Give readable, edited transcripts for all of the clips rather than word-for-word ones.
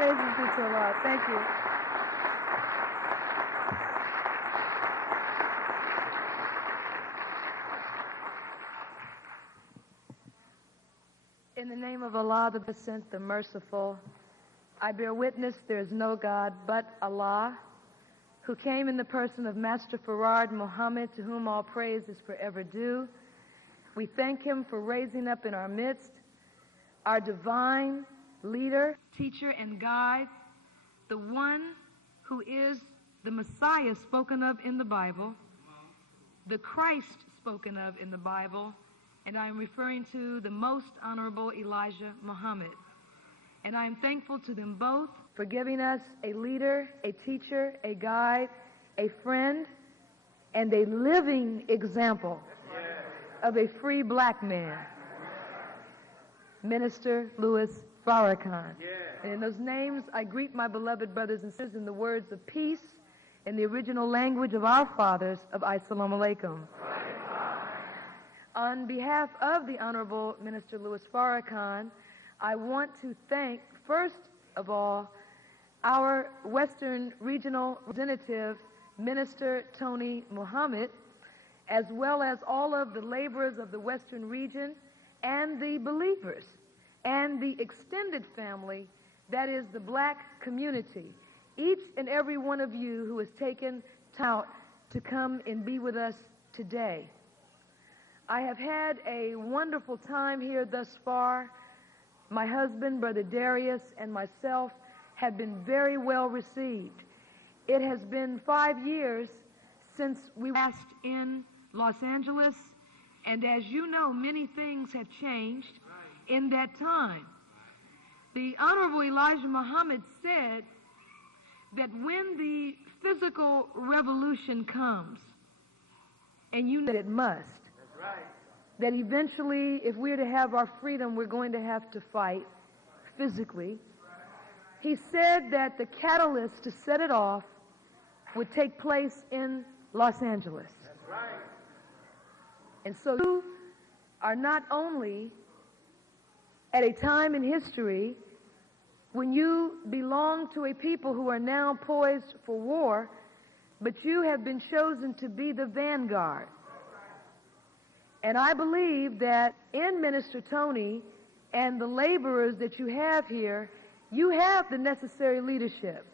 Praises be to Allah. Thank you. In the name of Allah, the Beneficent, the Merciful, I bear witness there is no God but Allah, who came in the person of Master Farrakhan Muhammad, to whom all praise is forever due. We thank him for raising up in our midst our divine leader, teacher, and guide, the one who is the Messiah spoken of in the Bible, the Christ spoken of in the Bible, and I am referring to the most honorable Elijah Muhammad. And I am thankful to them both for giving us a leader, a teacher, a guide, a friend, and a living example of a free black man, Minister Louis Farrakhan. And in those names, I greet my beloved brothers and sisters in the words of peace in the original language of our fathers of Assalamu alaikum. On behalf of the Honorable Minister Louis Farrakhan, I want to thank, first of all, our Western Regional Representative, Minister Tony Muhammad, as well as all of the laborers of the Western region and the believers and the extended family, that is the black community. Each and every one of you who has taken time to come and be with us today. I have had a wonderful time here thus far. My husband, Brother Darius, and myself have been very well received. It has been 5 years since we were last in Los Angeles, and as you know, many things have changed in that time. The Honorable Elijah Muhammad said that when the physical revolution comes, and you know that it must, that eventually, if we're to have our freedom, we're going to have to fight physically. He said that the catalyst to set it off would take place in Los Angeles. That's right. And so you are not only at a time in history when you belong to a people who are now poised for war, but you have been chosen to be the vanguard. And I believe that in Minister Tony and the laborers that you have here, you have the necessary leadership.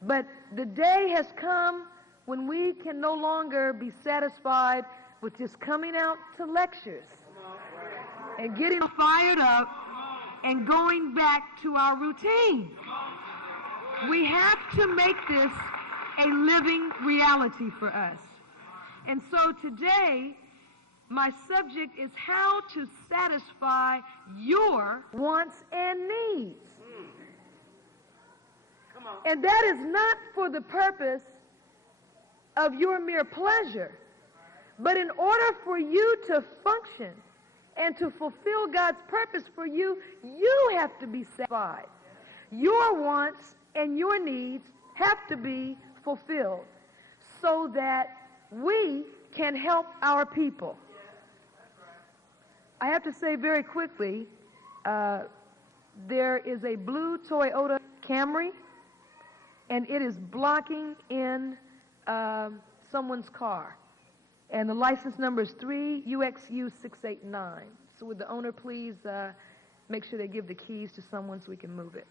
But the day has come when we can no longer be satisfied with just coming out to lectures and getting fired up and going back to our routine. We have to make this a living reality for us. And so today, my subject is how to satisfy your wants and needs. And that is not for the purpose of your mere pleasure, but in order for you to function and to fulfill God's purpose for you, you have to be satisfied. Your wants and your needs have to be fulfilled so that we can help our people. I have to say very quickly, there is a blue Toyota Camry, and it is blocking in someone's car. And the license number is 3UXU689. So would the owner please make sure they give the keys to someone so we can move it.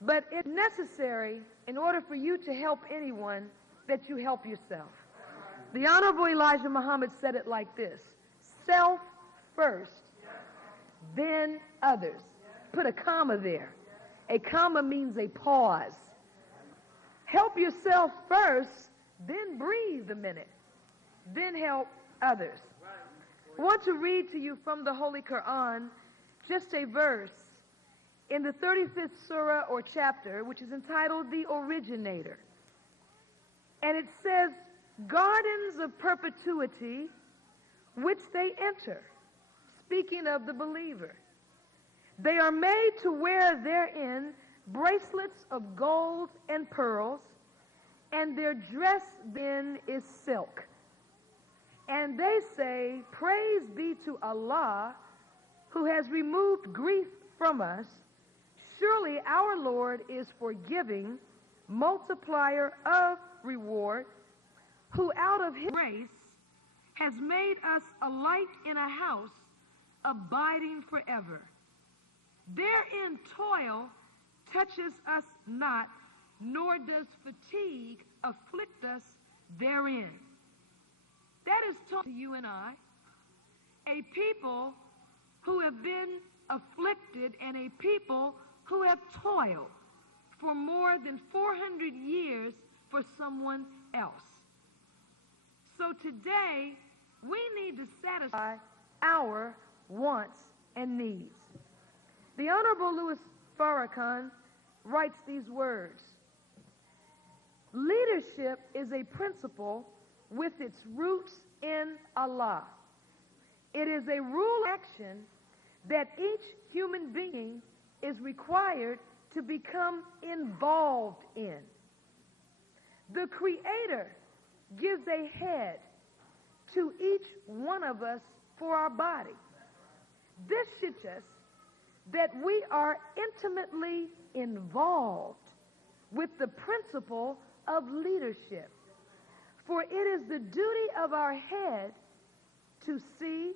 But it's necessary, in order for you to help anyone, that you help yourself. The Honorable Elijah Muhammad said it like this: self first, then others. Put a comma there. A comma means a pause. Help yourself first, then breathe a minute, then help others. I want to read to you from the Holy Quran just a verse in the 35th surah or chapter, which is entitled The Originator. And it says, gardens of perpetuity which they enter, speaking of the believer. They are made to wear therein bracelets of gold and pearls, and their dress then is silk. And they say, praise be to Allah, who has removed grief from us, Surely our Lord is forgiving, multiplier of reward, who out of his grace has made us a light in a house, abiding forever. Therein toil touches us not, nor does fatigue afflict us therein. That is taught to you and I, a people who have been afflicted and a people who have toiled for more than 400 years for someone else. So today, we need to satisfy our wants and needs. The Honorable Louis Farrakhan writes these words: leadership is a principle with its roots in Allah. It is a rule of action that each human being is required to become involved in. The Creator gives a head to each one of us for our body. This should us that we are intimately involved with the principle of leadership. For it is the duty of our head to see,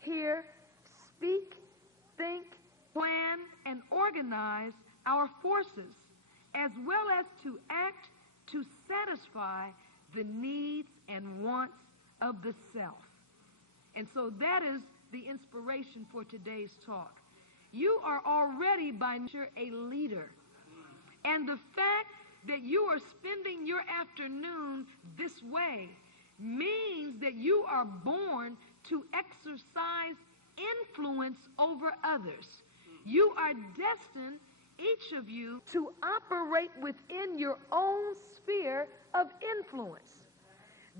hear, speak, think, plan, and organize our forces, as well as to act to satisfy the needs and wants of the self. And so that is the inspiration for today's talk. You are already by nature a leader. And the fact that you are spending your afternoon this way means that you are born to exercise influence over others. You are destined, each of you, to operate within your own sphere of influence.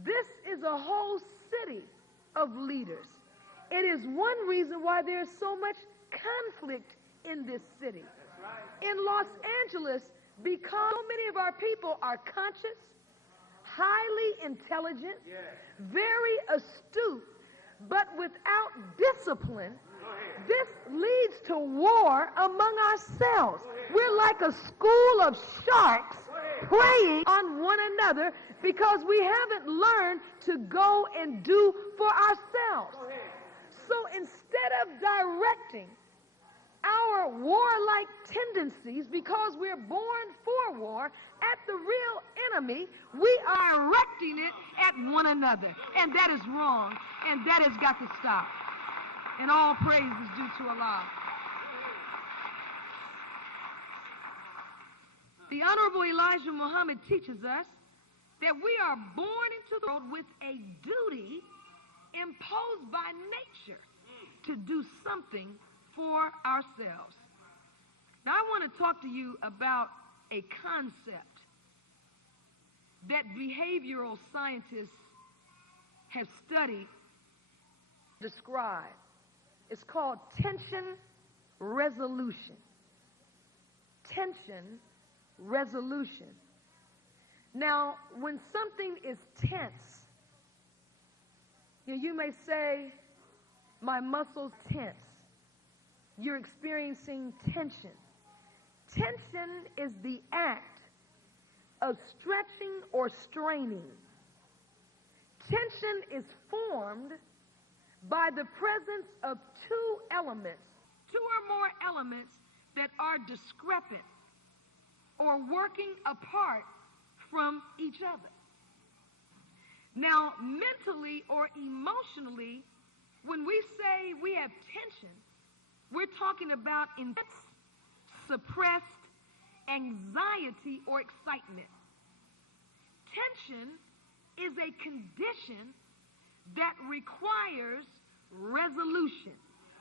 This is a whole city of leaders. It is one reason why there's so much conflict in this city. In Los Angeles, because so many of our people are conscious, highly intelligent, very astute, but without discipline, this leads to war among ourselves. We're like a school of sharks preying on one another because we haven't learned to go and do for ourselves. So instead of directing our warlike tendencies, because we're born for war, at the real enemy, we are directing it at one another. And that is wrong, and that has got to stop. And all praise is due to Allah. The Honorable Elijah Muhammad teaches us that we are born into the world with a duty imposed by nature to do something for ourselves. Now, I want to talk to you about a concept that behavioral scientists have studied, described. It's called tension resolution. Tension resolution. Now, when something is tense, you may say, my muscles tense. You're experiencing tension. Tension is the act of stretching or straining. Tension is formed by the presence of two elements, two or more elements that are discrepant or working apart from each other. Now, mentally or emotionally, when we say we have tension, we're talking about intense, suppressed anxiety or excitement. Tension is a condition that requires resolution.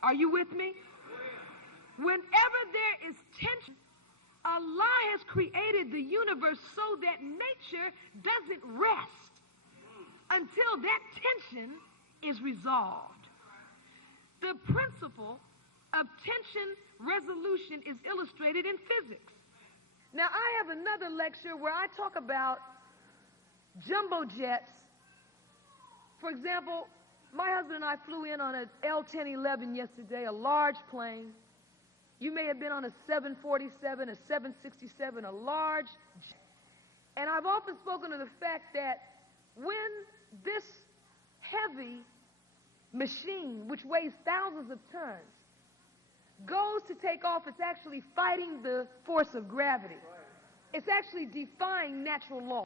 Are you with me? Whenever there is tension, Allah has created the universe so that nature doesn't rest until that tension is resolved. The principle of tension resolution is illustrated in physics. Now, I have another lecture where I talk about jumbo jets. For example, my husband and I flew in on an L-1011 yesterday, a large plane. You may have been on a 747, a 767, a large jet. And I've often spoken of the fact that when this heavy machine, which weighs thousands of tons, goes to take off, it's actually fighting the force of gravity. It's actually defying natural law,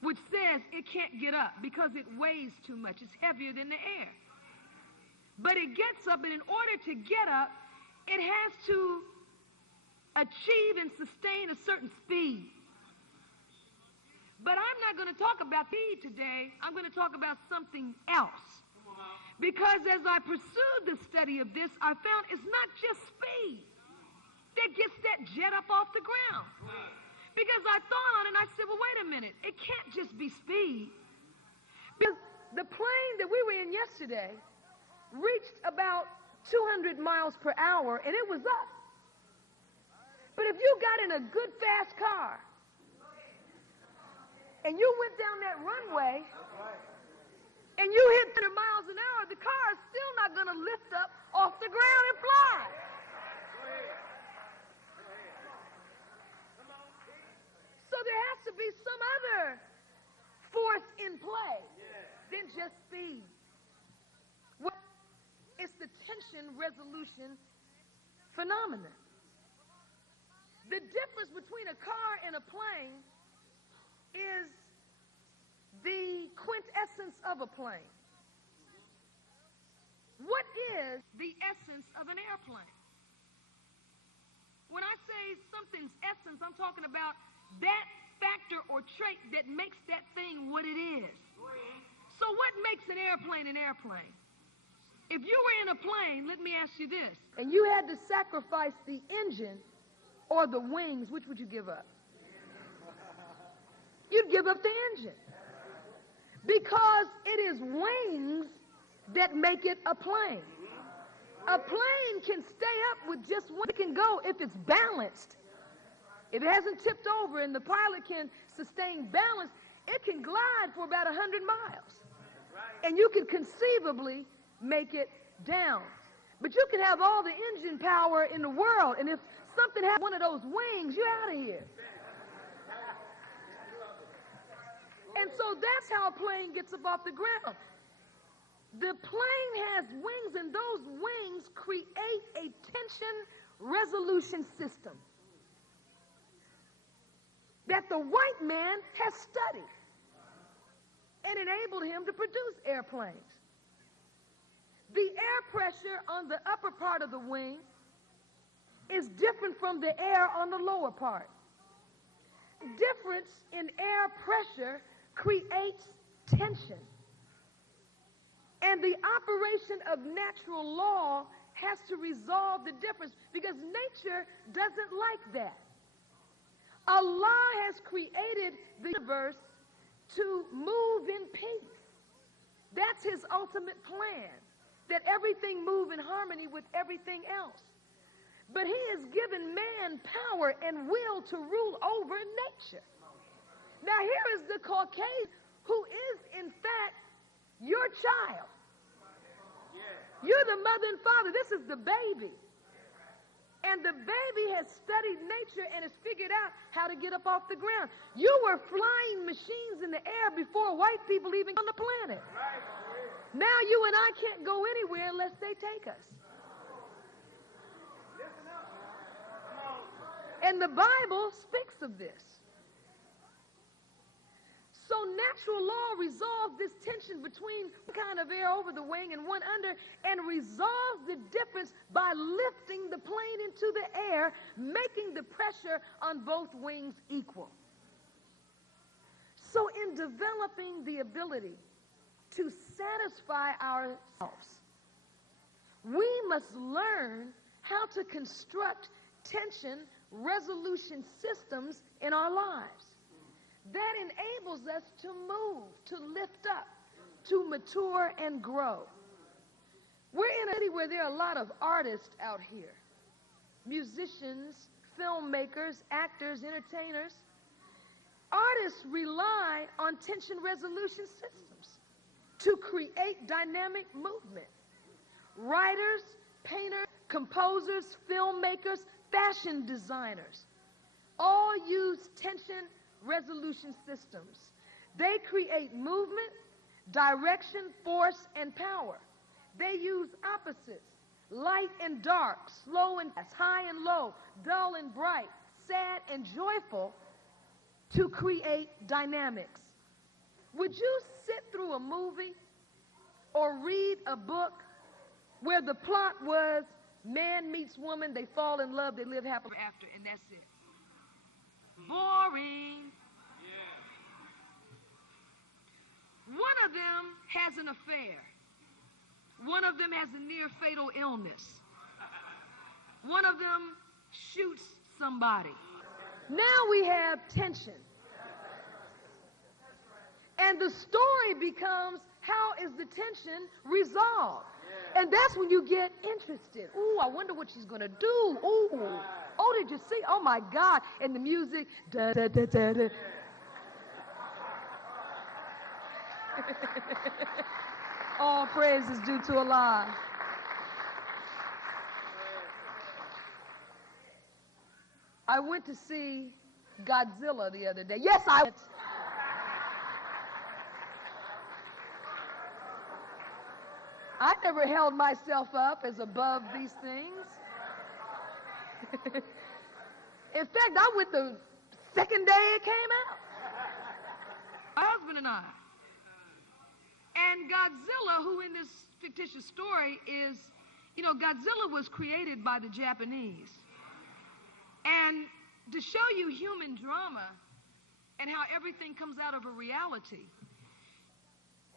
which says it can't get up because it weighs too much. It's heavier than the air. But it gets up, and in order to get up, it has to achieve and sustain a certain speed. But I'm not going to talk about speed today. I'm going to talk about something else. Because as I pursued the study of this, I found it's not just speed that gets that jet up off the ground. Because I thought on it, and I said, well, wait a minute. It can't just be speed. Because the plane that we were in yesterday reached about 200 miles per hour, and it was up. But if you got in a good, fast car, and you went down that runway, and you hit 100 miles an hour, the car is still not going to lift up off the ground and fly. So there has to be some other force in play than just speed. It's the tension resolution phenomenon. The difference between a car and a plane is the quintessence of a plane. What is the essence of an airplane? When I say something's essence, I'm talking about that factor or trait that makes that thing what it is. So what makes an airplane an airplane? If you were in a plane, let me ask you this, and you had to sacrifice the engine or the wings, which would you give up? You'd give up the engine. Because it is wings that make it a plane. A plane can stay up with just one. It can go if it's balanced. If it hasn't tipped over and the pilot can sustain balance, it can glide for about 100 miles. And you can conceivably make it down. But you can have all the engine power in the world, and if something happens to one of those wings, you're out of here. And so that's how a plane gets up off the ground. The plane has wings, and those wings create a tension resolution system that the white man has studied and enabled him to produce airplanes. The air pressure on the upper part of the wing is different from the air on the lower part. Difference in air pressure creates tension. And the operation of natural law has to resolve the difference because nature doesn't like that. Allah has created the universe to move in peace. That's his ultimate plan, that everything move in harmony with everything else. But he has given man power and will to rule over nature. Now here is the Caucasian who is in fact your child. You're the mother and father. This is the baby. And the baby has studied nature and has figured out how to get up off the ground. You were flying machines in the air before white people even on the planet. Now you and I can't go anywhere unless they take us. And the Bible speaks of this. So natural law resolves this tension between one kind of air over the wing and one under, and resolves the difference by lifting the plane into the air, making the pressure on both wings equal. So in developing the ability to satisfy ourselves, we must learn how to construct tension resolution systems in our lives. That enables us to move, to lift up, to mature and grow. We're in a city where there are a lot of artists out here. Musicians, filmmakers, actors, entertainers. Artists rely on tension resolution systems to create dynamic movement. Writers, painters, composers, filmmakers, fashion designers, all use tension resolution systems. They create movement, direction, force, and power. They use opposites, light and dark, slow and fast, high and low, dull and bright, sad and joyful, to create dynamics. Would you sit through a movie or read a book where the plot was man meets woman, they fall in love, they live happily ever after, and that's it? Boring. One of them has an affair. One of them has a near fatal illness. One of them shoots somebody. Now we have tension. And the story becomes, how is the tension resolved? And that's when you get interested. Ooh, I wonder what she's going to do. Ooh, oh, did you see? Oh, my God. And the music, da, da, da, da, da. All praise is due to Allah. I went to see Godzilla the other day. Yes, I went. I never held myself up as above these things. In fact, I went the second day it came out. My husband and I. And Godzilla, who in this fictitious story is, you know, Godzilla was created by the Japanese. And to show you human drama and how everything comes out of a reality,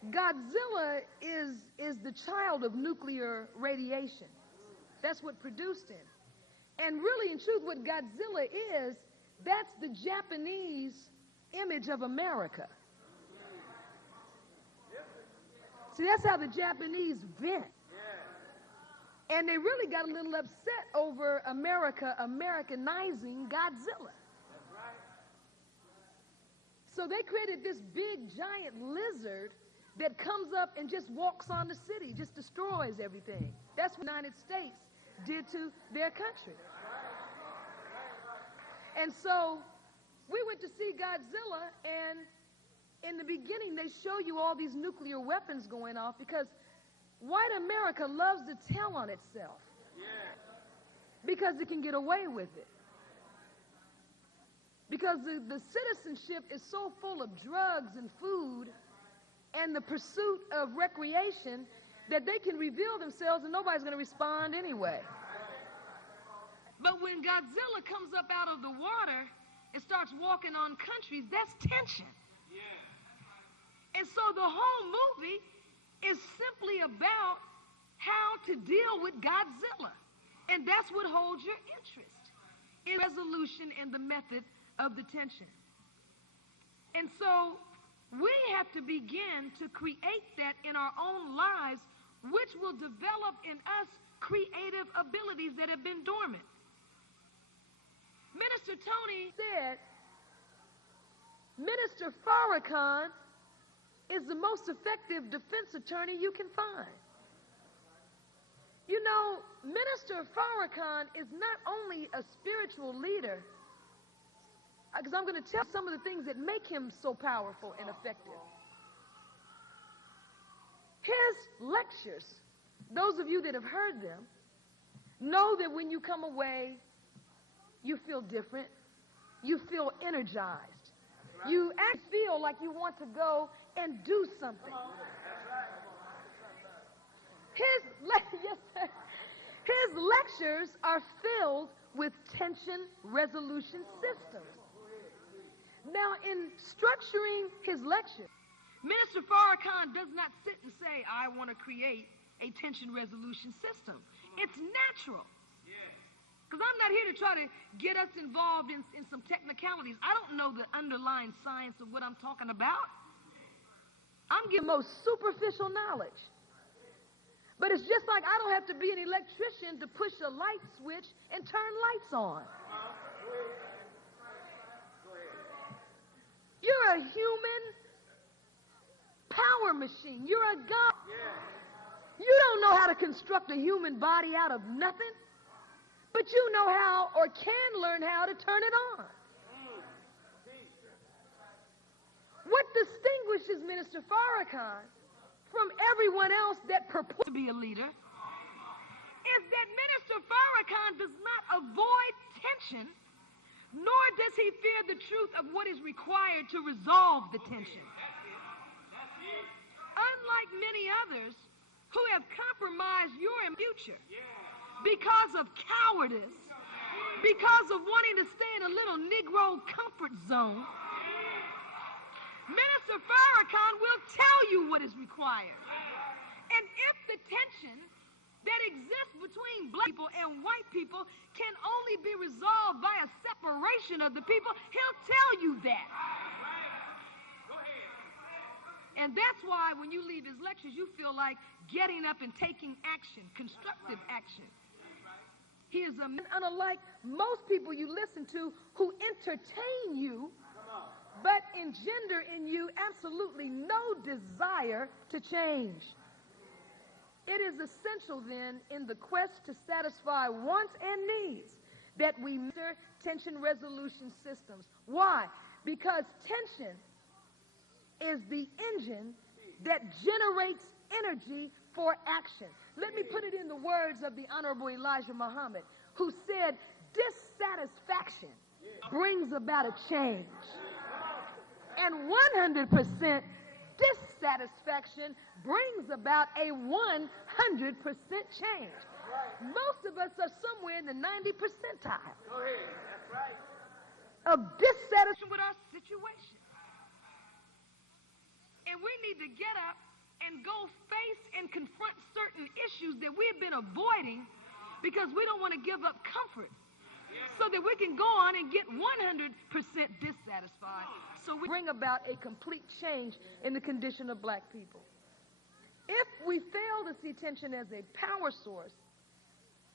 Godzilla is the child of nuclear radiation. That's what produced him. And really, in truth, what Godzilla is, that's the Japanese image of America. See, that's how the Japanese vent. And they really got a little upset over America Americanizing Godzilla. So they created this big, giant lizard that comes up and just walks on the city, just destroys everything. That's what the United States did to their country. And so we went to see Godzilla, and in the beginning, they show you all these nuclear weapons going off because white America loves to tell on itself because it can get away with it. Because the citizenship is so full of drugs and food and the pursuit of recreation that they can reveal themselves and nobody's going to respond anyway. But when Godzilla comes up out of the water and starts walking on countries, that's tension. And so the whole movie is simply about how to deal with Godzilla. And that's what holds your interest in resolution and the method of the tension. And so we have to begin to create that in our own lives, which will develop in us creative abilities that have been dormant. Minister Tony said, Minister Farrakhan is the most effective defense attorney you can find. You know, Minister Farrakhan is not only a spiritual leader, because I'm going to tell some of the things that make him so powerful and effective. His lectures, those of you that have heard them, know that when you come away, you feel different. You feel energized. You actually feel like you want to go and do something. His lectures are filled with tension resolution systems. Now, in structuring his lecture, Minister Farrakhan does not sit and say, I want to create a tension resolution system. It's natural. Because I'm not here to try to get us involved in some technicalities. I don't know the underlying science of what I'm talking about. I'm giving the most superficial knowledge. But it's just like I don't have to be an electrician to push a light switch and turn lights on. You're a human power machine. You're a God. You don't know how to construct a human body out of nothing. but you know how or can learn how to turn it on. What distinguishes Minister Farrakhan from everyone else that purports to be a leader is that Minister Farrakhan does not avoid tension, nor does he fear the truth of what is required to resolve the tension. Unlike many others who have compromised your future because of cowardice, because of wanting to stay in a little Negro comfort zone, Minister Farrakhan will tell you what is required. And if the tension that exists between black people and white people can only be resolved by a separation of the people, he'll tell you that. And that's why when you leave his lectures, you feel like getting up and taking action, constructive action. He is a man unlike most people you listen to who entertain you, but engender in you absolutely no desire to change. It is essential then in the quest to satisfy wants and needs that we master tension resolution systems. Why? Because tension is the engine that generates energy for action. Let me put it in the words of the Honorable Elijah Muhammad, who said, dissatisfaction brings about a change. And 100% dissatisfaction brings about a 100% change. Most of us are somewhere in the 90 percentile of dissatisfaction with our situation. And we need to get up and go face and confront certain issues that we have been avoiding because we don't want to give up comfort, so that we can go on and get 100% dissatisfied, so we bring about a complete change in the condition of black people. If we fail to see tension as a power source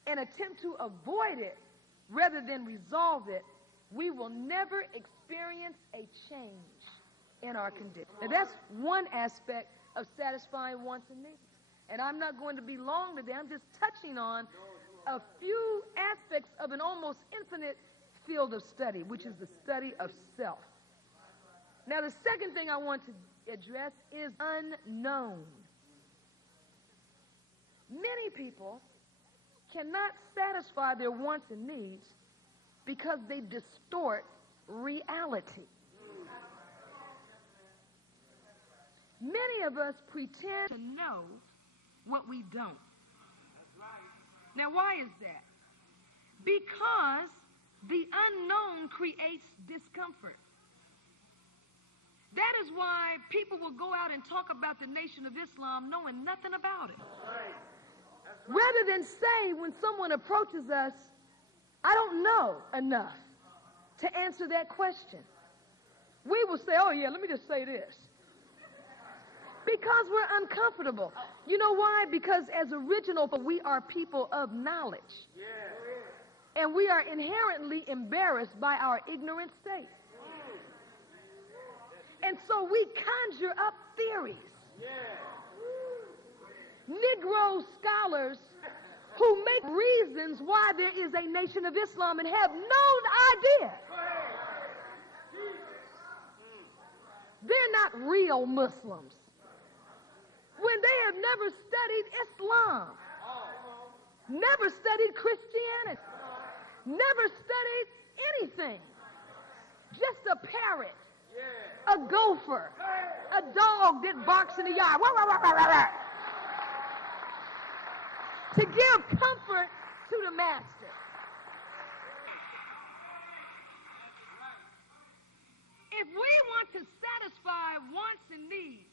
and attempt to avoid it rather than resolve it, we will never experience a change in our condition. Now, that's one aspect of satisfying wants and needs. And I'm not going to be long today. I'm just touching on a few aspects of an almost infinite field of study, which is the study of self. Now, the second thing I want to address is unknown. Many people cannot satisfy their wants and needs because they distort reality. Many of us pretend to know what we don't. Now, why is that? Because the unknown creates discomfort. That is why people will go out and talk about the Nation of Islam knowing nothing about it. Rather than say when someone approaches us, I don't know enough to answer that question, we will say, oh yeah, let me just say this. Because we're uncomfortable. You know why? Because as original, we are people of knowledge. And we are inherently embarrassed by our ignorant state. And so we conjure up theories. Negro scholars who make reasons why there is a Nation of Islam and have no idea. They're not real Muslims when they have never studied Islam, never studied Christianity, never studied anything. Just a parrot, a gopher, a dog that barks in the yard, to give comfort to the master. If we want to satisfy wants and needs,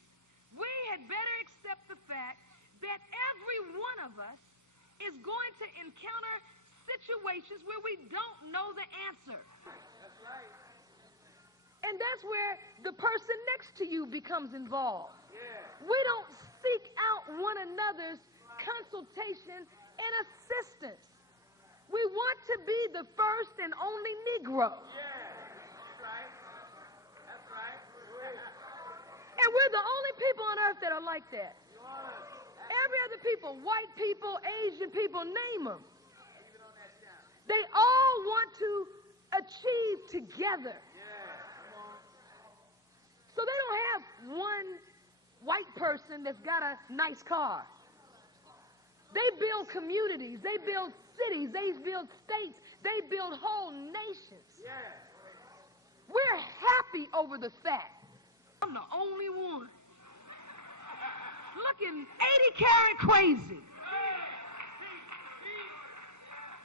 we had better accept the fact that every one of us is going to encounter situations where we don't know the answer. That's right. And that's where the person next to you becomes involved. Yeah. We don't seek out one another's consultation and assistance. We want to be the first and only Negro. Yeah. That's right. That's right. And we're the only people on earth that are like that. Every other people, white people, Asian people, name them. They all want to achieve together. So they don't have one white person that's got a nice car. They build communities, they build cities, they build states, they build whole nations. We're happy over the fact I'm the only one looking 80-carat crazy,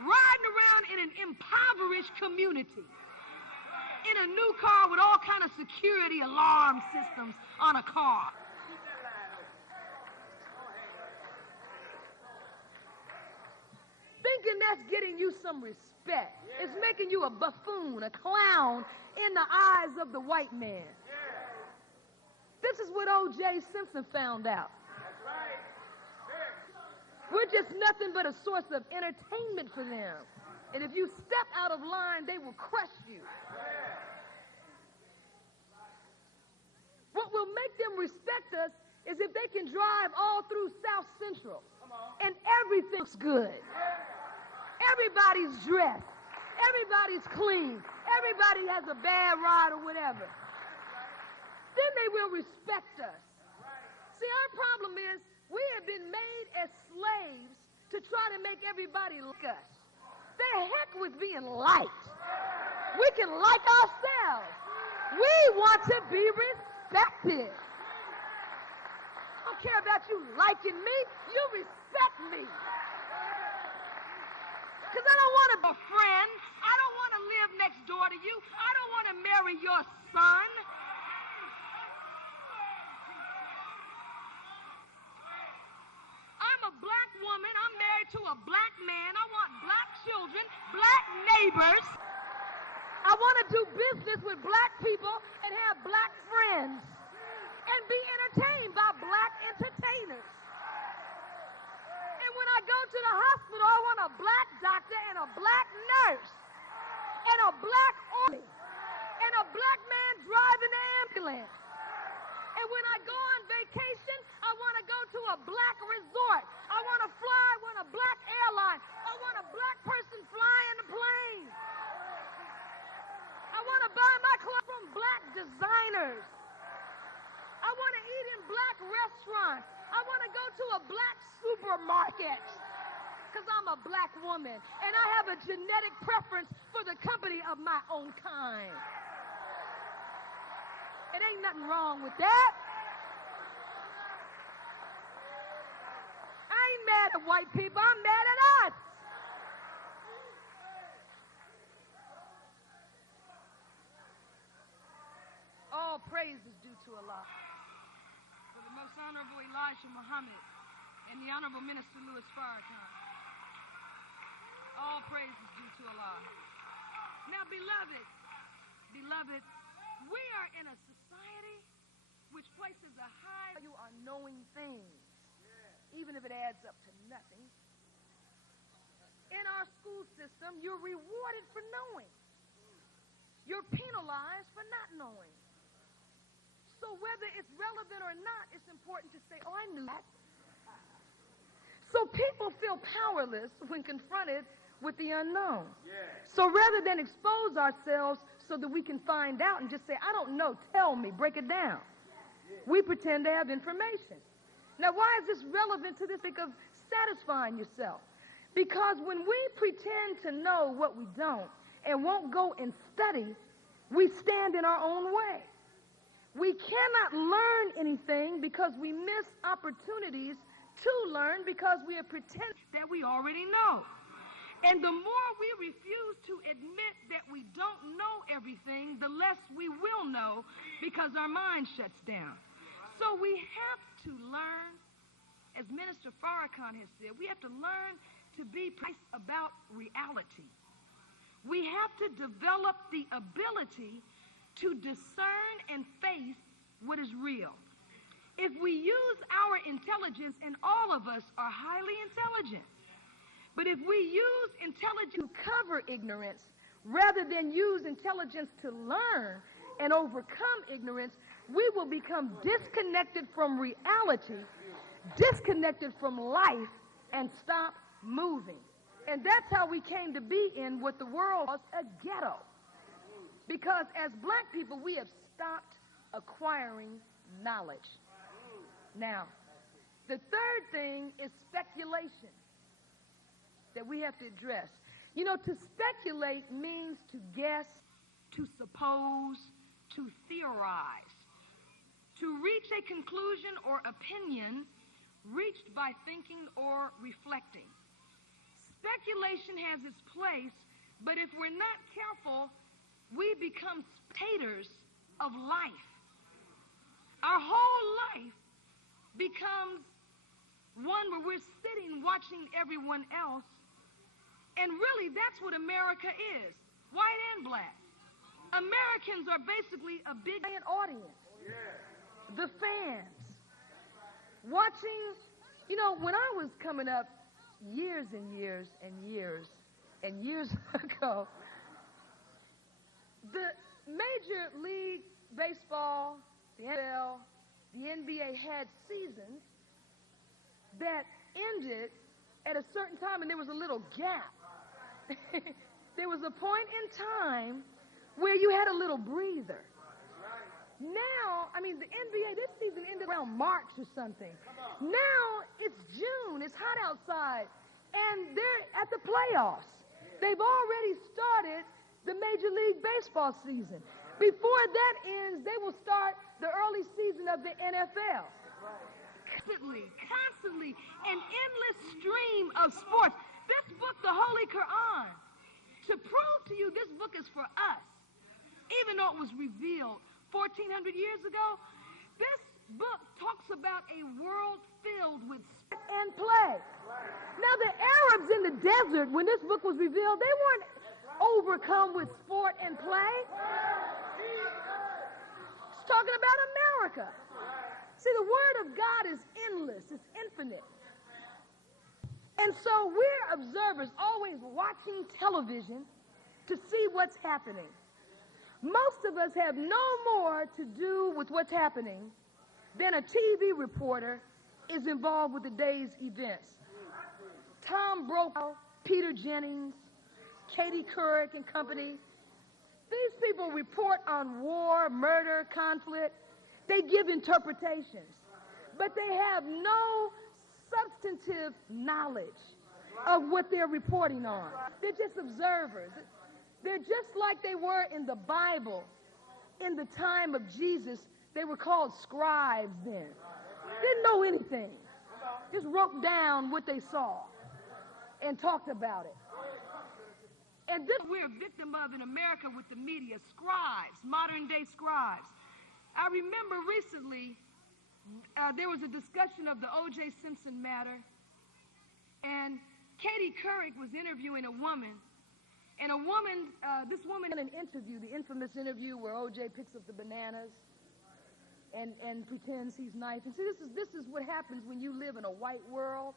riding around in an impoverished community in a new car with all kind of security alarm systems on a car. Thinking that's getting you some respect. It's making you a buffoon, a clown in the eyes of the white man. This is what O.J. Simpson found out. We're just nothing but a source of entertainment for them. And if you step out of line, they will crush you. What will make them respect us is if they can drive all through South Central and everything looks good. Everybody's dressed. Everybody's clean. Everybody has a bad ride or whatever. Then they will respect us. See, our problem is we have been made as slaves to try to make everybody like us. The heck with being liked. We can like ourselves. We want to be respected. I don't care about you liking me. You respect me. Because I don't want to be a friend. I don't want to live next door to you. I don't want to marry your son. I'm a black woman. I'm married to a black man. I want black children, black neighbors. I want to do business with black people and have black friends and be entertained by black entertainers. And when I go to the hospital, I want a black doctor and a black nurse and a black orderly and a black man driving the ambulance. And when I go on vacation, I want to go to a black resort. I want to fly with a black airline. I want a black person flying the plane. I want to buy my clothes from black designers. I want to eat in black restaurants. I want to go to a black supermarket because I'm a black woman and I have a genetic preference for the company of my own kind. It ain't nothing wrong with that. I ain't mad at white people. I'm mad at us. All praise is due to Allah. For the Most Honorable Elijah Muhammad and the Honorable Minister Louis Farrakhan. All praise is due to Allah. Now, beloved, we are in a society which places a high value on knowing things, even if it adds up to nothing. In our school system, you're rewarded for knowing. You're penalized for not knowing. So whether it's relevant or not, it's important to say, oh, I knew that. So people feel powerless when confronted with the unknown. So rather than expose ourselves so that we can find out and just say, I don't know, tell me, break it down, we pretend to have information. Now, why is this relevant to this thing of satisfying yourself? Because when we pretend to know what we don't and won't go and study, we stand in our own way. We cannot learn anything because we miss opportunities to learn because we have pretended that we already know. And the more we refuse to admit that we don't know everything, the less we will know because our mind shuts down. So we have to learn, as Minister Farrakhan has said, we have to learn to be precise about reality. We have to develop the ability to discern and face what is real. If we use our intelligence, and all of us are highly intelligent, but if we use intelligence to cover ignorance rather than use intelligence to learn and overcome ignorance, we will become disconnected from reality, disconnected from life, and stop moving. And that's how we came to be in what the world calls a ghetto. Because as black people, we have stopped acquiring knowledge. Now, the third thing is speculation that we have to address. You know, to speculate means to guess, to suppose, to theorize, to reach a conclusion or opinion reached by thinking or reflecting. Speculation has its place, but if we're not careful, we become spectators of life. Our whole life becomes one where we're sitting watching everyone else, and really that's what America is, white and black. Americans are basically a big audience. The fans. Watching, you know, when I was coming up years and years and years and years ago, the Major League Baseball, the NFL, the NBA had seasons that ended at a certain time, and there was a little gap. There was a point in time where you had a little breather. Now, I mean, the NBA, this season ended around March or something. Now it's June, it's hot outside, and they're at the playoffs. They've already started the Major League Baseball season. Before that ends, they will start the early season of the NFL. Constantly, an endless stream of sports. This book, the Holy Quran, to prove to you this book is for us, even though it was revealed 1,400 years ago, this book talks about a world filled with sport and play. Now, the Arabs in the desert, when this book was revealed, they weren't overcome with sport and play. It's talking about America. See, the Word of God is endless, it's infinite. And so we're observers, always watching television to see what's happening. Most of us have no more to do with what's happening than a TV reporter is involved with the day's events. Tom Brokaw, Peter Jennings, Katie Couric and company, these people report on war, murder, conflict. They give interpretations, but they have no substantive knowledge of what they're reporting on. They're just observers. They're just like they were in the Bible. In the time of Jesus, they were called scribes then. Didn't know anything. Just wrote down what they saw and talked about it. And this we're a victim of in America with the media, scribes, modern day scribes. I remember recently there was a discussion of the O.J. Simpson matter, and Katie Couric was interviewing a woman, and this woman in an interview, the infamous interview where O.J. picks up the bananas and pretends he's nice. And see, this is what happens when you live in a white world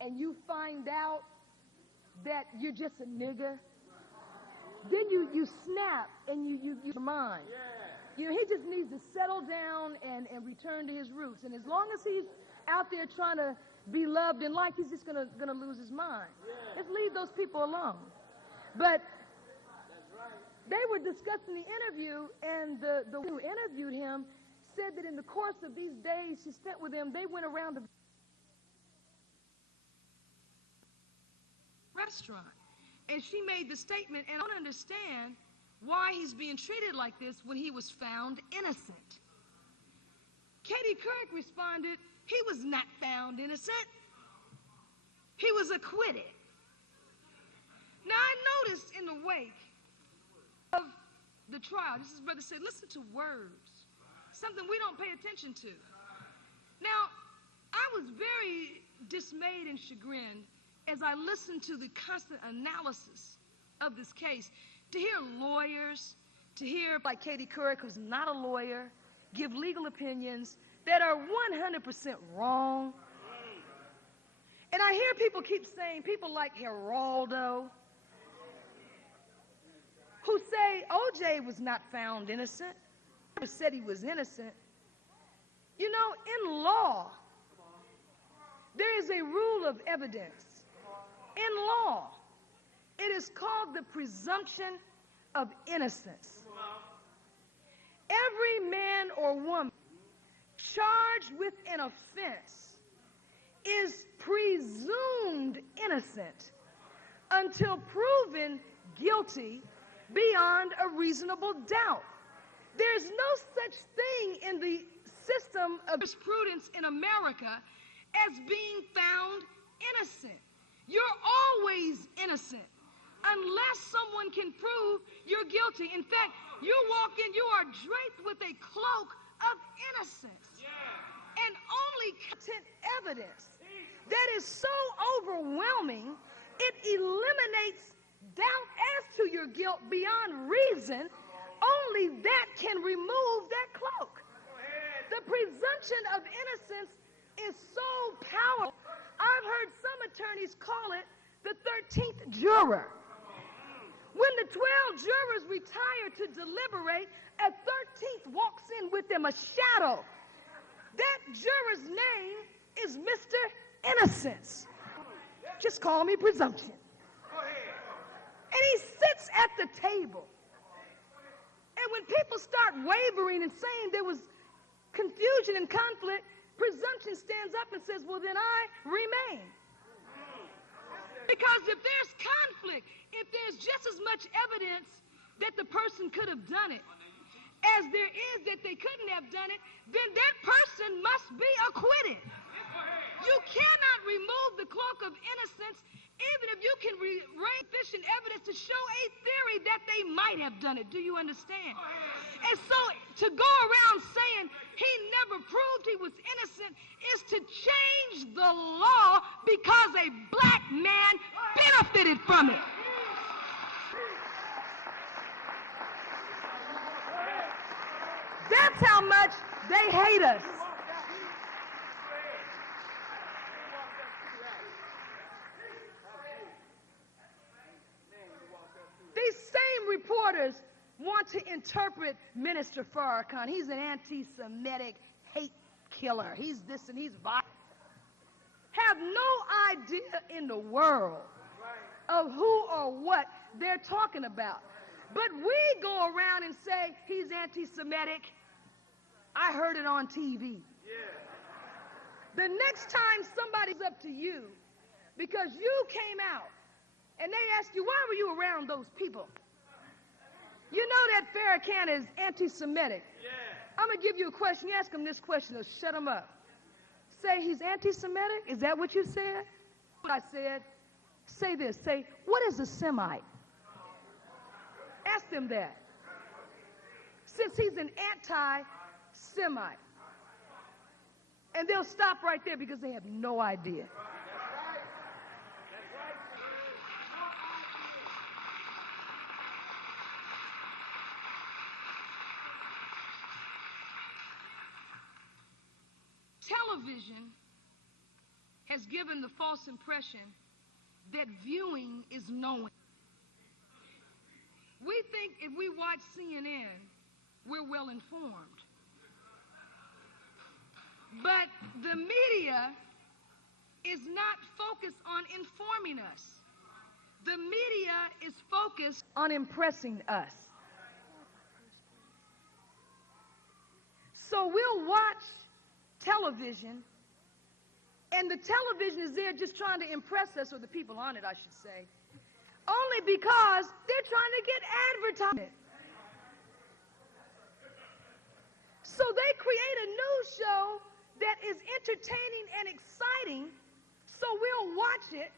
and you find out that you're just a nigger. Then you snap and you mind. You know, he just needs to settle down and return to his roots. And as long as he's out there trying to be loved and liked, he's just gonna lose his mind. Let's leave those people alone. But they were discussing the interview, and the who interviewed him said that in the course of these days she spent with him, they went around the restaurant. And she made the statement, and I don't understand why he's being treated like this when he was found innocent. Katie Couric responded, he was not found innocent. He was acquitted. Now, I noticed in the wake of the trial, this is brother said, listen to words, something we don't pay attention to. Now, I was very dismayed and chagrined as I listened to the constant analysis of this case, to hear lawyers, to hear like Katie Couric, who's not a lawyer, give legal opinions that are 100% wrong. And I hear people keep saying, people like Geraldo, who say O.J. was not found innocent, or said he was innocent. You know, in law, there is a rule of evidence. In law, is called the presumption of innocence. Every man or woman charged with an offense is presumed innocent until proven guilty beyond a reasonable doubt. There's no such thing in the system of jurisprudence in America as being found innocent. You're always innocent unless someone can prove you're guilty. In fact, you walk in, you are draped with a cloak of innocence. And only content evidence that is so overwhelming, it eliminates doubt as to your guilt beyond reason. Only that can remove that cloak. The presumption of innocence is so powerful. I've heard some attorneys call it the 13th juror. When the 12 jurors retire to deliberate, a 13th walks in with them, a shadow. That juror's name is Mr. Innocence. Just call me presumption. And he sits at the table. And when people start wavering and saying there was confusion and conflict, presumption stands up and says, well, then I remain. Because if there's conflict, if there's just as much evidence that the person could have done it as there is that they couldn't have done it, then that person must be acquitted. You cannot remove the cloak of innocence even if you can raise sufficient evidence to show a theory that they might have done it. Do you understand? And so to go around saying he never proved he was innocent is to change the law because a black man benefited from it. That's how much they hate us. These same reporters want to interpret Minister Farrakhan. He's an anti-Semitic hate killer. He's this and he's violent. Have no idea in the world of who or what they're talking about. But we go around and say he's anti-Semitic. I heard it on TV. The next time somebody's up to you because you came out and they ask you, why were you around those people? You know that Farrakhan is anti-Semitic. I'm going to give you a question. You ask him this question, or shut him up. Say he's anti-Semitic? Is that what you said? I said, say this. Say, what is a Semite? Ask them that. Since he's an anti-Semite. And they'll stop right there because they have no idea. Television has given the false impression that viewing is knowing. We think if we watch CNN, we're well informed. But the media is not focused on informing us. The media is focused on impressing us. So we'll watch television, and the television is there just trying to impress us, or the people on it, I should say, only because they're trying to get advertisement. So they create a news show that is entertaining and exciting, so we'll watch it,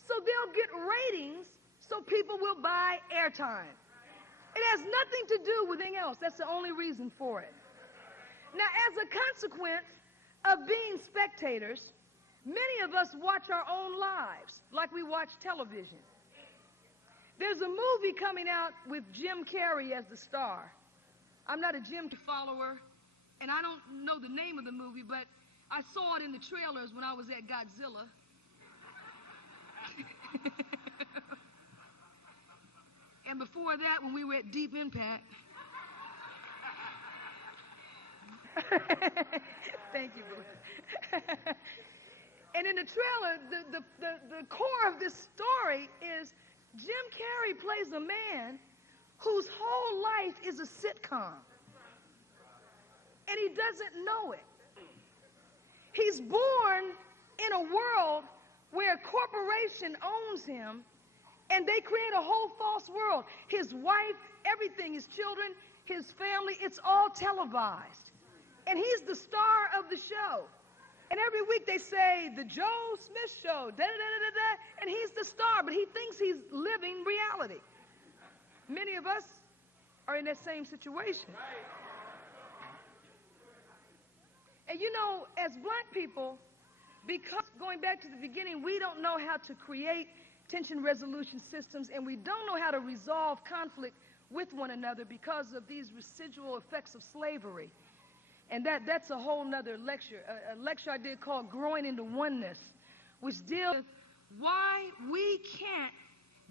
so they'll get ratings, so people will buy airtime. It has nothing to do with anything else. That's the only reason for it. Now, as a consequence of being spectators, many of us watch our own lives like we watch television. There's a movie coming out with Jim Carrey as the star. I'm not a Jim follower, and I don't know the name of the movie, but I saw it in the trailers when I was at Godzilla. And before that, when we were at Deep Impact. Thank you, Bruce. And in the trailer, the core of this story is Jim Carrey plays a man whose whole life is a sitcom, and he doesn't know it. He's born in a world where a corporation owns him, and they create a whole false world. His wife, everything, his children, his family, it's all televised. And he's the star of the show. And every week they say, the Joe Smith Show, da-da-da-da-da, and he's the star, but he thinks he's living reality. Many of us are in that same situation. And you know, as black people, because going back to the beginning, we don't know how to create tension resolution systems, and we don't know how to resolve conflict with one another because of these residual effects of slavery. And that's a whole nother lecture, a lecture I did called Growing into Oneness, which deals with why we can't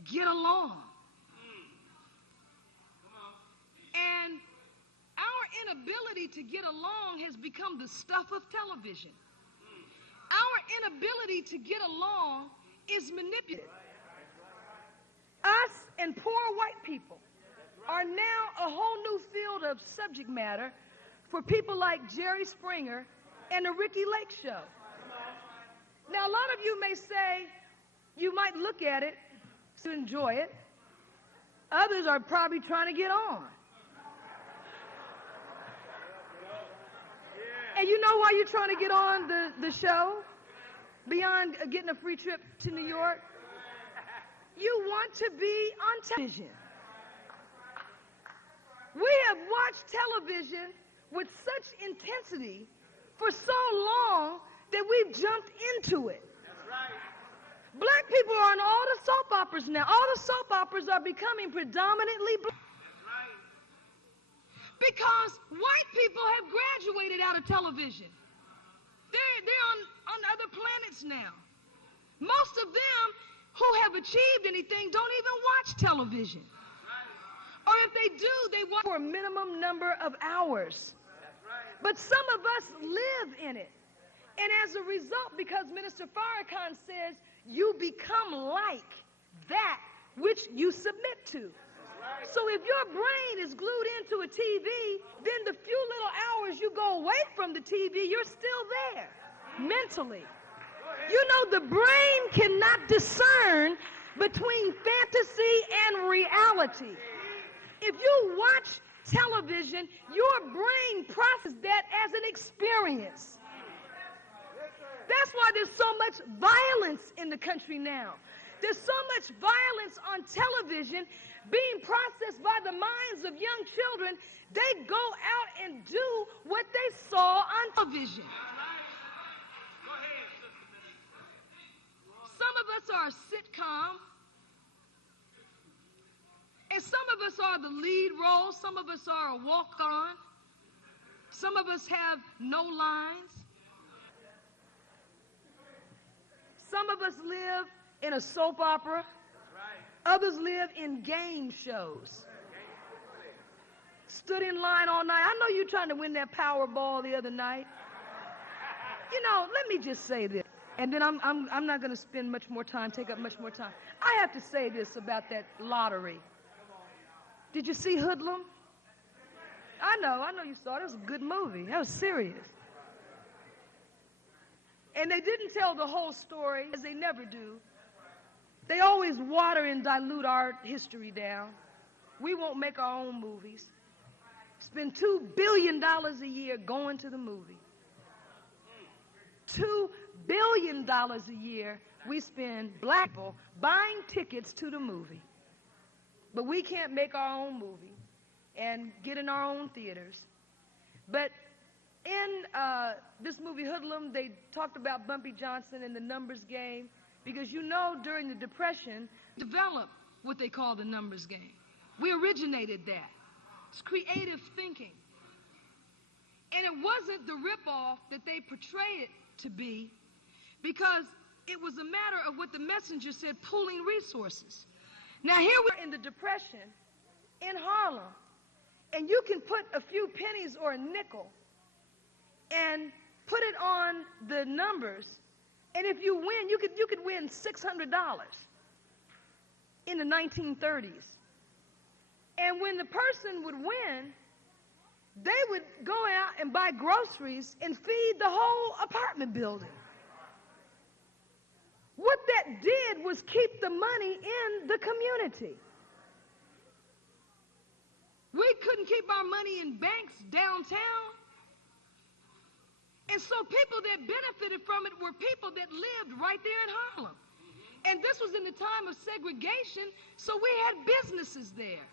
get along. And our inability to get along has become the stuff of television. Our inability to get along is manipulated. Us and poor white people are now a whole new field of subject matter for people like Jerry Springer and the Ricky Lake Show. Now, a lot of you may say, you might look at it to enjoy it. Others are probably trying to get on. And you know why you're trying to get on the show? Beyond getting a free trip to New York? You want to be on television. We have watched television with such intensity for so long that we've jumped into it. That's right. Black people are on all the soap operas now. All the soap operas are becoming predominantly black. That's right. Because white people have graduated out of television. They're on other planets now. Most of them who have achieved anything don't even watch television. Or if they do, they watch for a minimum number of hours. But some of us live in it. And as a result, because Minister Farrakhan says, you become like that which you submit to. So if your brain is glued into a TV, then the few little hours you go away from the TV, you're still there mentally. You know, the brain cannot discern between fantasy and reality. If you watch television, your brain processes that as an experience. That's why there's so much violence in the country now. There's so much violence on television being processed by the minds of young children. They go out and do what they saw on television. Some of us are a sitcom, and some of us are the lead role. Some of us are a walk-on. Some of us have no lines. Some of us live in a soap opera. Others live in game shows. Stood in line all night. I know you're trying to win that Powerball the other night. You know, let me just say this, and then I'm not going to spend much more time, take up much more time. I have to say this about that lottery. Did you see Hoodlum? I know you saw it. It was a good movie. That was serious. And they didn't tell the whole story, as they never do. They always water and dilute our history down. We won't make our own movies. Spend $2 billion a year going to the movie. $2 billion a year we spend, black people, buying tickets to the movie. But we can't make our own movie and get in our own theaters. But in this movie, Hoodlum, they talked about Bumpy Johnson and the numbers game, because you know during the Depression, developed what they call the numbers game. We originated that. It's creative thinking. And it wasn't the ripoff that they portrayed it to be, because it was a matter of what the messenger said, pooling resources. Now here we're in the Depression in Harlem, and you can put a few pennies or a nickel and put it on the numbers, and if you win, you could win $600. In in the 1930s. And when the person would win, they would go out and buy groceries and feed the whole apartment building. What that did was keep the money in the community. We couldn't keep our money in banks downtown. And so people that benefited from it were people that lived right there in Harlem. And this was in the time of segregation, so we had businesses there.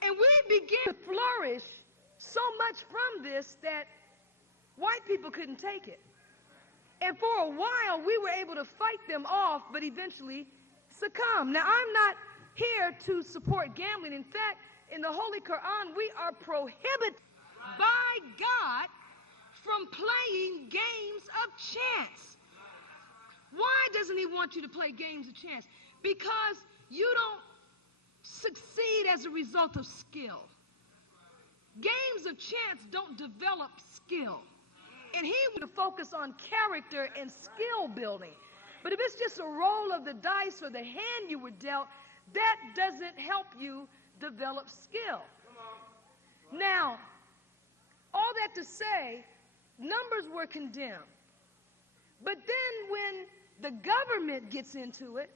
And we began to flourish so much from this that white people couldn't take it. And for a while, we were able to fight them off, but eventually succumb. Now, I'm not here to support gambling. In fact, in the Holy Quran, we are prohibited by God from playing games of chance. Why doesn't he want you to play games of chance? Because you don't succeed as a result of skill. Games of chance don't develop skill. And he would focus on character and skill building. But if it's just a roll of the dice or the hand you were dealt, that doesn't help you develop skill. Now, all that to say, numbers were condemned. But then when the government gets into it,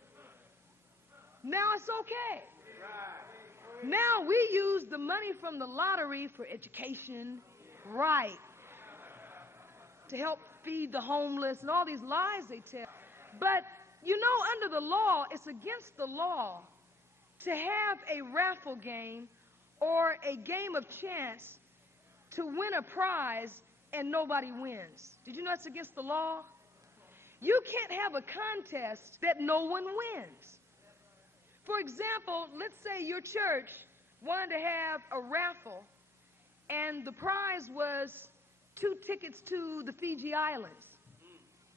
now it's okay. Now we use the money from the lottery for education, right, to help feed the homeless and all these lies they tell. But, you know, under the law, it's against the law to have a raffle game or a game of chance to win a prize and nobody wins. Did you know it's against the law? You can't have a contest that no one wins. For example, let's say your church wanted to have a raffle and the prize was 2 tickets to the Fiji Islands.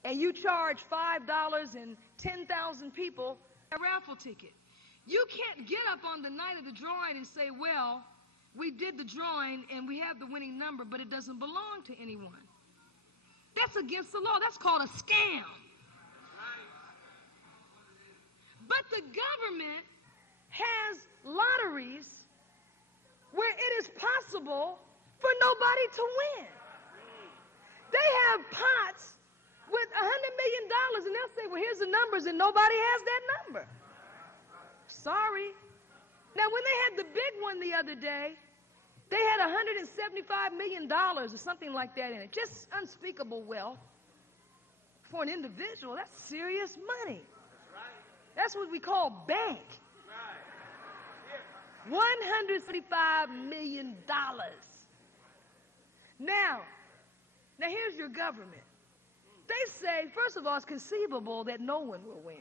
And you charge $5 and 10,000 people a raffle ticket. You can't get up on the night of the drawing and say, well, we did the drawing and we have the winning number, but it doesn't belong to anyone. That's against the law. That's called a scam. But the government has lotteries where it is possible for nobody to win. They have pots with $100 million and they'll say, well, here's the numbers, and nobody has that number. Sorry. Now, when they had the big one the other day, they had $175 million or something like that in it. Just unspeakable wealth. For an individual, that's serious money. That's what we call bank. $135 million. Now here's your government. They say, first of all, it's conceivable that no one will win.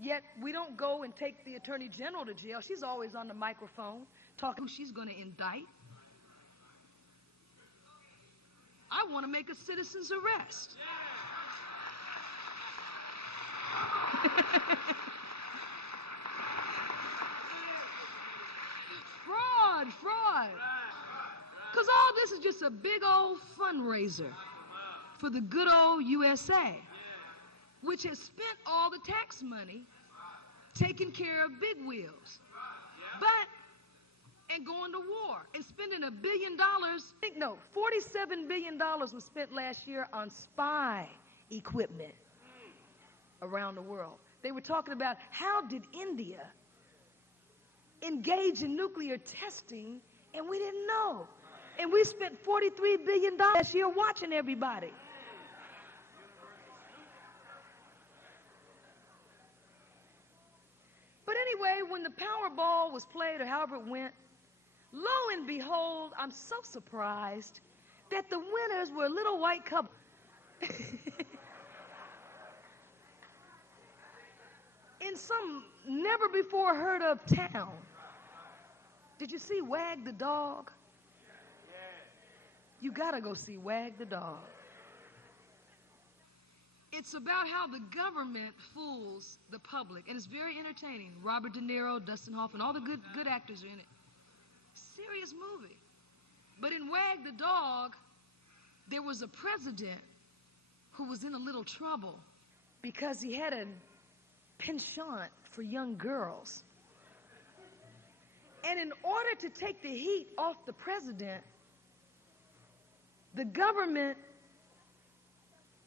Yet we don't go and take the Attorney General to jail. She's always on the microphone talking who she's going to indict. I want to make a citizen's arrest. Fraud. Because all this is just a big old fundraiser for the good old USA, which has spent all the tax money taking care of big wheels, and going to war and spending $1 billion. No, $47 billion was spent last year on spy equipment around the world. They were talking about how did India engage in nuclear testing, and we didn't know. And we spent $43 billion last year watching everybody. But anyway, when the Powerball was played, or however it went, lo and behold, I'm so surprised that the winners were a little white couple. In some never before heard of town. Did you see Wag the Dog? You gotta go see Wag the Dog. It's about how the government fools the public, and it's very entertaining. Robert De Niro, Dustin Hoffman, all the good actors are in it. Serious movie. But in Wag the Dog, there was a president who was in a little trouble because he had a penchant for young girls. And in order to take the heat off the president, the government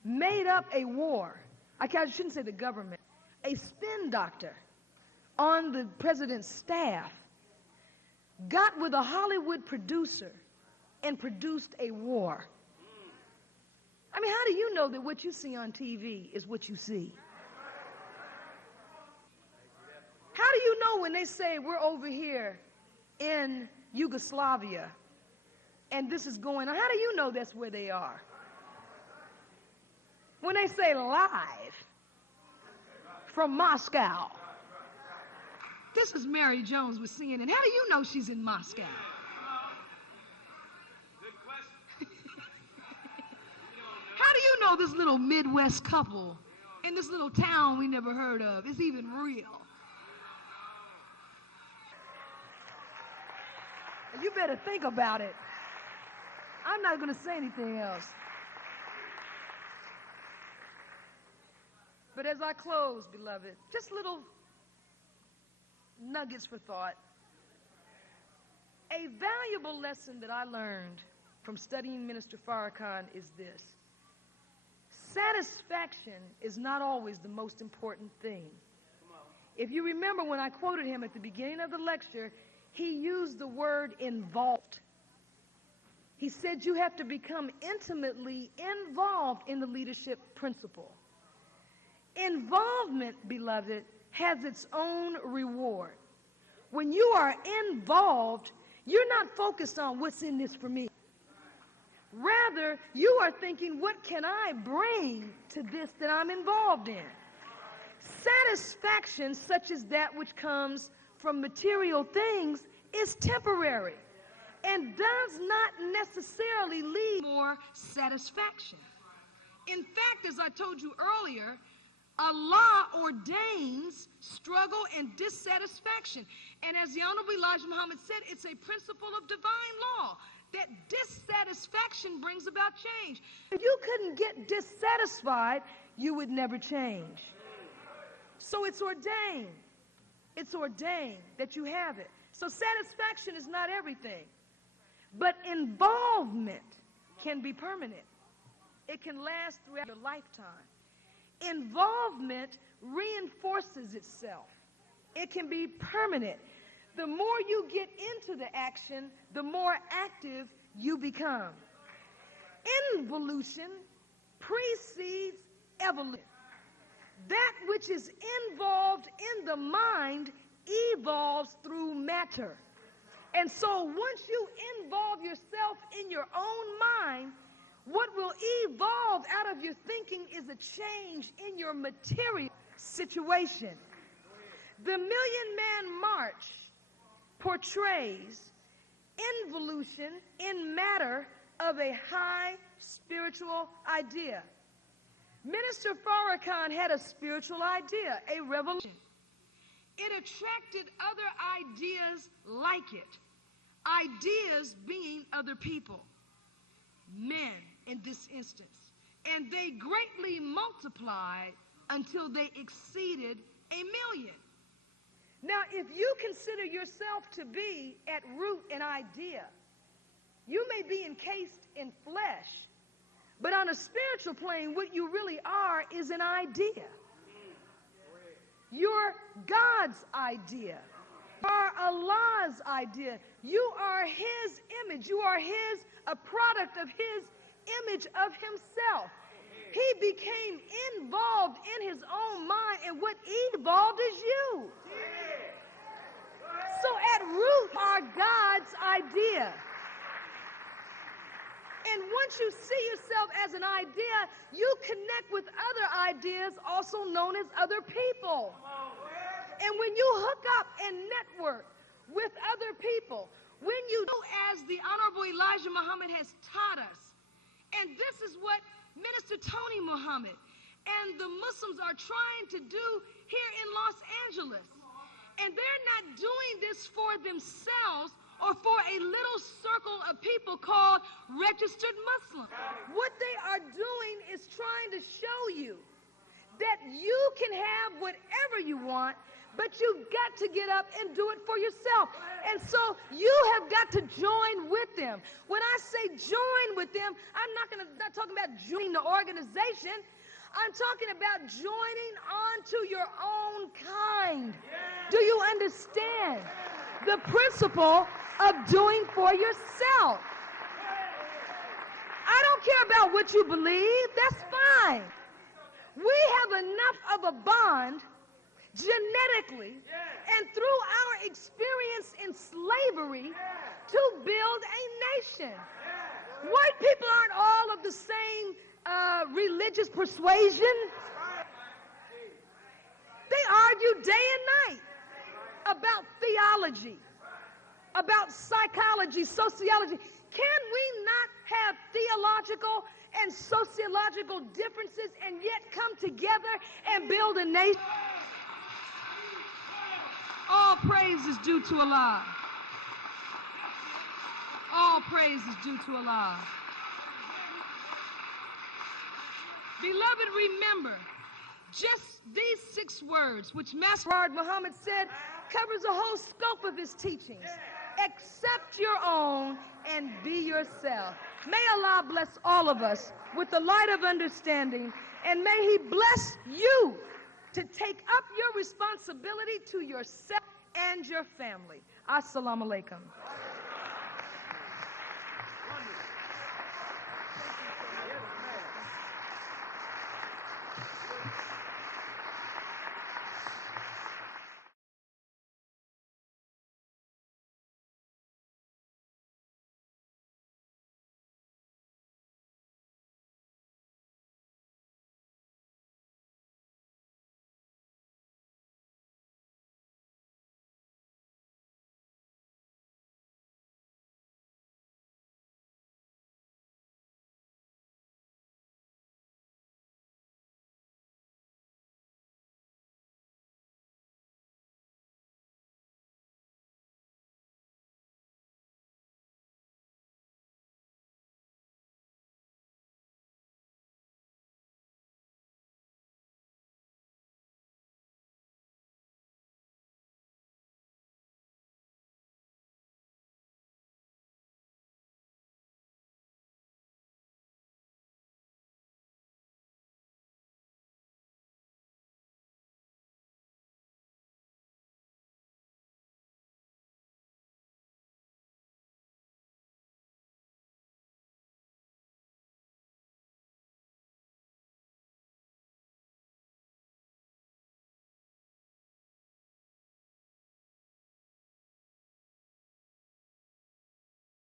made up a war. I shouldn't say the government. A spin doctor on the president's staff got with a Hollywood producer and produced a war. I mean, how do you know that what you see on TV is what you see? How do you know when they say we're over here in Yugoslavia and this is going on? How do you know that's where they are? When they say live from Moscow. This is Mary Jones with CNN. How do you know she's in Moscow? How do you know this little Midwest couple in this little town we never heard of is even real? You better think about it. I'm not going to say anything else. But as I close, beloved, just little nuggets for thought. A valuable lesson that I learned from studying Minister Farrakhan is this. Satisfaction is not always the most important thing. If you remember when I quoted him at the beginning of the lecture, he used the word involved. He said you have to become intimately involved in the leadership principle. Involvement, beloved, has its own reward. When you are involved, you're not focused on what's in this for me. Rather, you are thinking, what can I bring to this that I'm involved in? Satisfaction, such as that which comes from material things, is temporary and does not necessarily lead to more satisfaction. In fact, as I told you earlier, Allah ordains struggle and dissatisfaction. And as the Honorable Elijah Muhammad said, it's a principle of divine law that dissatisfaction brings about change. If you couldn't get dissatisfied, you would never change. So it's ordained. It's ordained that you have it. So satisfaction is not everything. But involvement can be permanent. It can last throughout your lifetime. Involvement reinforces itself. It can be permanent. The more you get into the action, the more active you become. Involution precedes evolution. That which is involved in the mind evolves through matter. And so once you involve yourself in your own mind, what will evolve out of your thinking is a change in your material situation. The Million-Man March portrays involution in matter of a high spiritual idea. Minister Farrakhan had a spiritual idea, a revolution. It attracted other ideas like it, ideas being other people, men in this instance, and they greatly multiplied until they exceeded 1,000,000. Now, if you consider yourself to be at root an idea, you may be encased in flesh, but on a spiritual plane, what you really are is an idea. You're God's idea. You are Allah's idea. You are His image. You are a product of His image of Himself. He became involved in His own mind, and what evolved is you. So at root are God's idea. And once you see yourself as an idea, you connect with other ideas, also known as other people. And when you hook up and network with other people, when you do as the Honorable Elijah Muhammad has taught us, and this is what Minister Tony Muhammad and the Muslims are trying to do here in Los Angeles. And they're not doing this for themselves or for a little circle of people called registered Muslims. What they are doing is trying to show you that you can have whatever you want, but you've got to get up and do it for yourself. And so you have got to join with them. When I say join with them, I'm not talking about joining the organization. I'm talking about joining onto your own kind. Do you understand the principle of doing for yourself? I don't care about what you believe. That's fine. We have enough of a bond genetically and through our experience in slavery to build a nation. White people aren't all of the same religious persuasion. They argue day and night about theology, about psychology, sociology. Can we not have theological and sociological differences and yet come together and build a nation? All praise is due to Allah. All praise is due to Allah. Beloved, remember, just these 6 words, which Master Ava Muhammad said, covers the whole scope of his teachings. Accept your own and be yourself. May Allah bless all of us with the light of understanding, and may He bless you to take up your responsibility to yourself and your family. Assalamu alaikum.